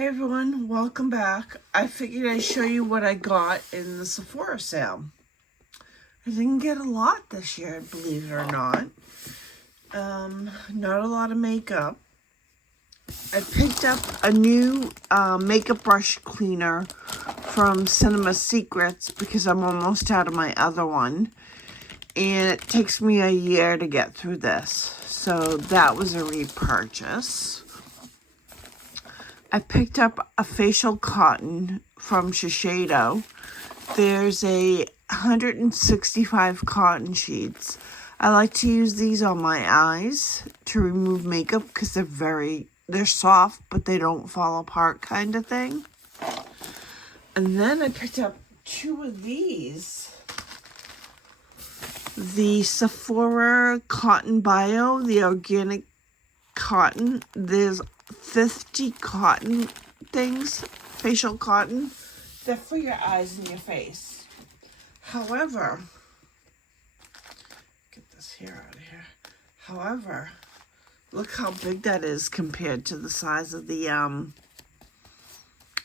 Hey everyone, welcome back. I figured I'd show you what I got in the Sephora sale. I didn't get a lot this year, believe it or not. Not a lot of makeup. I picked up a new makeup brush cleaner from Cinema Secrets because I'm almost out of my other one. And it takes me a year to get through this. So that was a repurchase. I picked up a facial cotton from Shiseido. There's 165 cotton sheets. I like to use these on my eyes to remove makeup because they're soft, but they don't fall apart kind of thing. And then I picked up two of these. The Sephora Cotton Bio, the organic cotton. There's 50 cotton things, facial cotton. They're for your eyes and your face. However, get this hair out of here. However, look how big that is compared to the size of the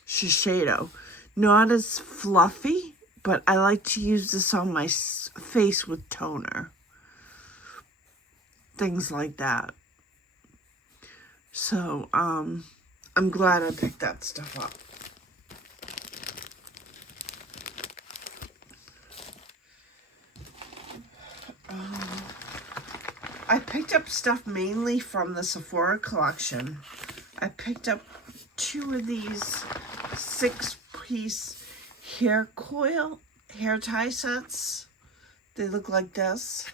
Shiseido. Not as fluffy, but I like to use this on my face with toner. Things like that. So, I'm glad I picked that stuff up. I picked up stuff mainly from the Sephora collection. I picked up two of these 6-piece hair tie sets. They look like this.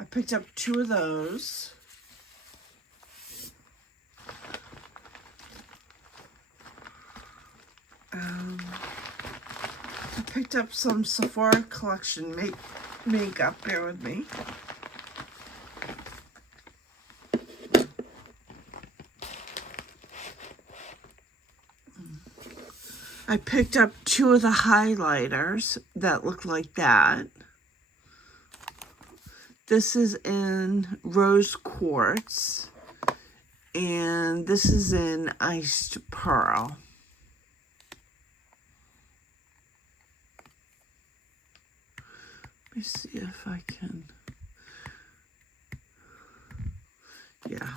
I picked up two of those. I picked up some Sephora collection makeup. Bear with me. I picked up two of the highlighters that look like that. This is in rose quartz, and this is in iced pearl. Let me see if I can. Yeah.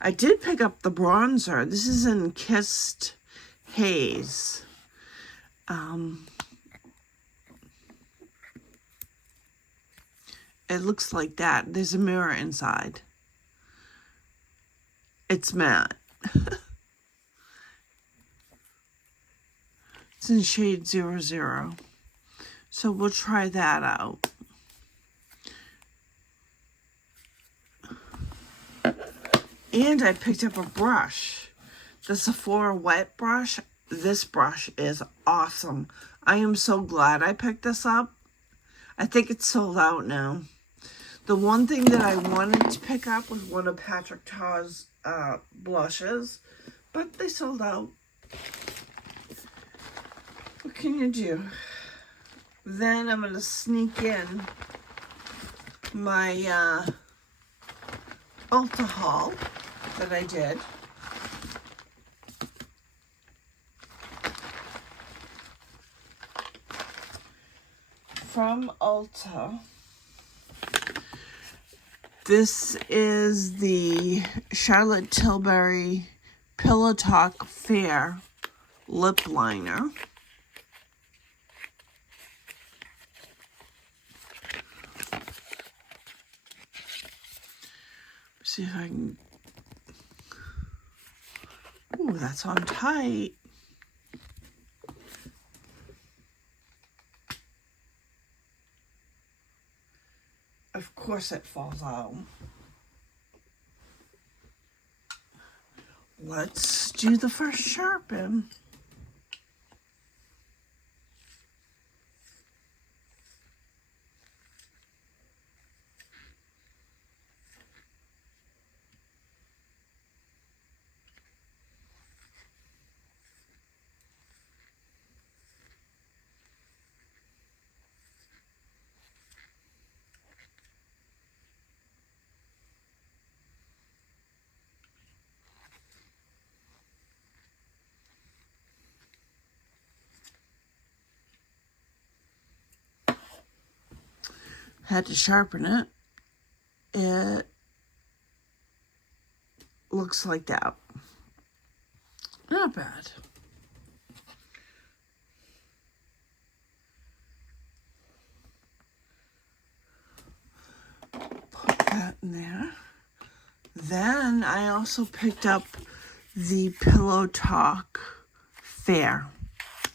I did pick up the bronzer. This is in Kissed Haze. It looks like that. There's a mirror inside. It's matte. It's in shade 00. So we'll try that out. And I picked up a brush. The Sephora wet brush. This brush is awesome. I am so glad I picked this up. I think it's sold out now. The one thing that I wanted to pick up was one of Patrick Ta's blushes, but they sold out. What can you do? Then I'm going to sneak in my Ulta haul that I did. From Ulta. This is the Charlotte Tilbury Pillow Talk Fair lip liner. Let's see if I can. Ooh, that's on tight. Of course it falls out. Let's do the first sharpen. Had to sharpen it. It looks like that. Not bad. Put that in there. Then I also picked up the Pillow Talk Fair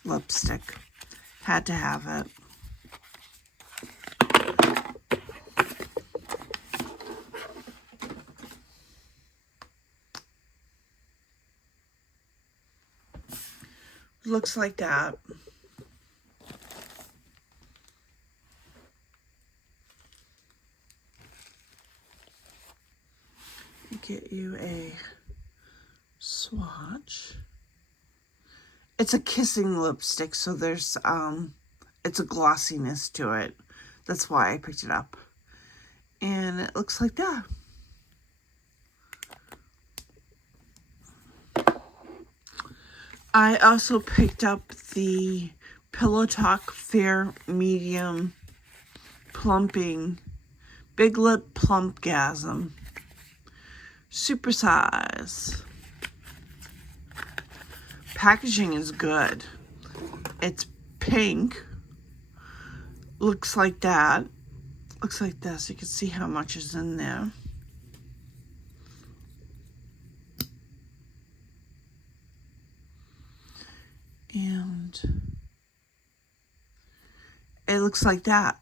lipstick. Had to have it. Looks like that. Get you a swatch. It's a kissing lipstick, so there's it's a glossiness to it. That's why I picked it up. And it looks like that. I also picked up the Pillow Talk Fair Medium Plumping Big Lip Plumpgasm Super Size. Packaging is good. It's pink. Looks like that. Looks like this. You can see how much is in there. And it looks like that.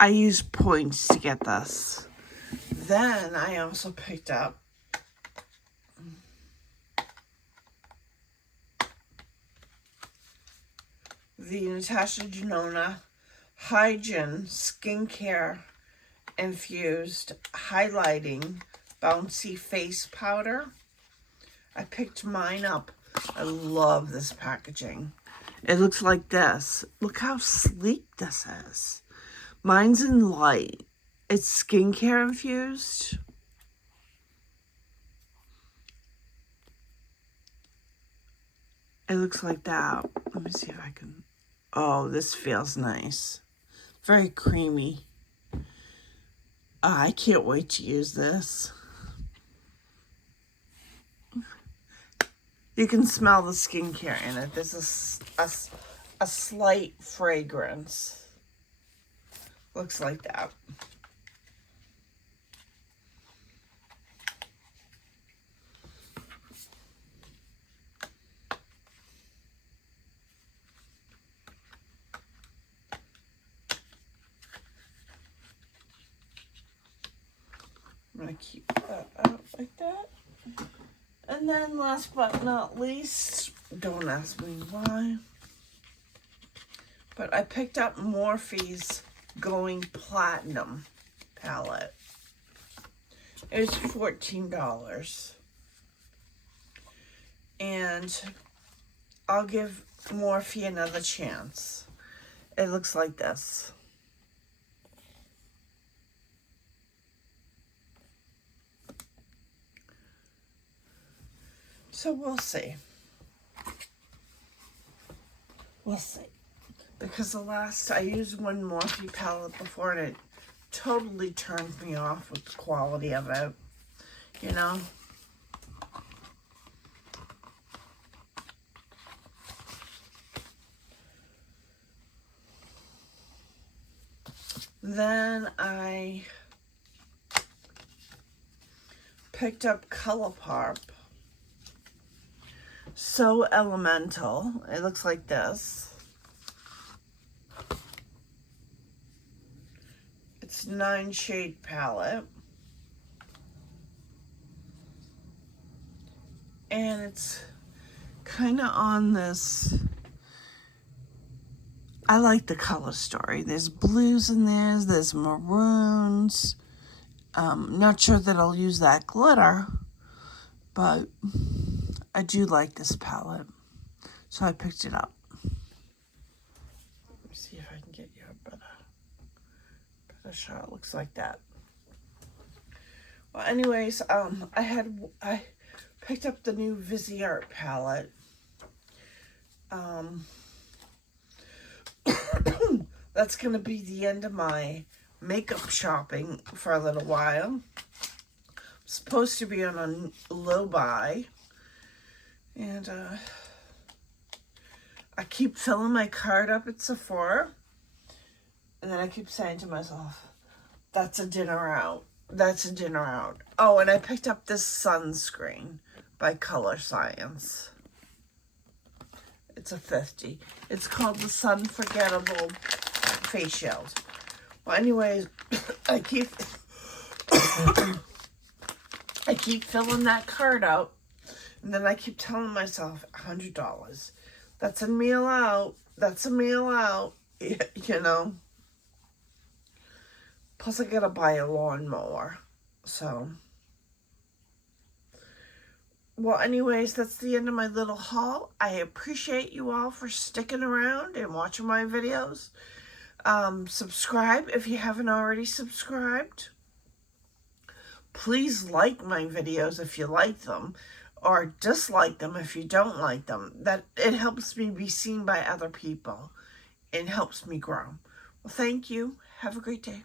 I used points to get this. Then I also picked up the Natasha Denona Hygiene Skincare Infused Highlighting Bouncy Face Powder. I picked mine up. I love this packaging. It looks like this. Look how sleek this is. Mine's in light. It's skincare infused. It looks like that. Let me see if I can. Oh, this feels nice. Very creamy. I can't wait to use this. You can smell the skincare in it. There's a slight fragrance. Looks like that. I'm going to keep that out like that. And then last but not least, don't ask me why, but I picked up Morphe's Going Platinum palette. It was $14. And I'll give Morphe another chance. It looks like this. So we'll see. We'll see. Because I used one Morphe palette before and it totally turned me off with the quality of it. You know? Then I picked up ColourPop. So Elemental. It looks like this. It's 9-shade palette. And it's kind of on this. I like the color story. There's blues in there's maroons. Not sure that I'll use that glitter, but I do like this palette. So I picked it up. Let me see if I can get you a better shot. It looks like that. Well, anyways, I picked up the new Viseart palette. That's going to be the end of my makeup shopping for a little while. I'm supposed to be on a low buy. And I keep filling my card up at Sephora. And then I keep saying to myself, that's a dinner out. That's a dinner out. Oh, and I picked up this sunscreen by Color Science. It's a 50. It's called the Sunforgettable Face Shield. Well, anyways, I keep filling that card out, and then I keep telling myself $100. That's a meal out. That's a meal out. You know. Plus, I gotta buy a lawnmower. So, well, anyways, that's the end of my little haul. I appreciate you all for sticking around and watching my videos. Subscribe if you haven't already subscribed. Please like my videos if you like them, or dislike them if you don't like them. That it helps me be seen by other people and helps me grow. Well, thank you. Have a great day.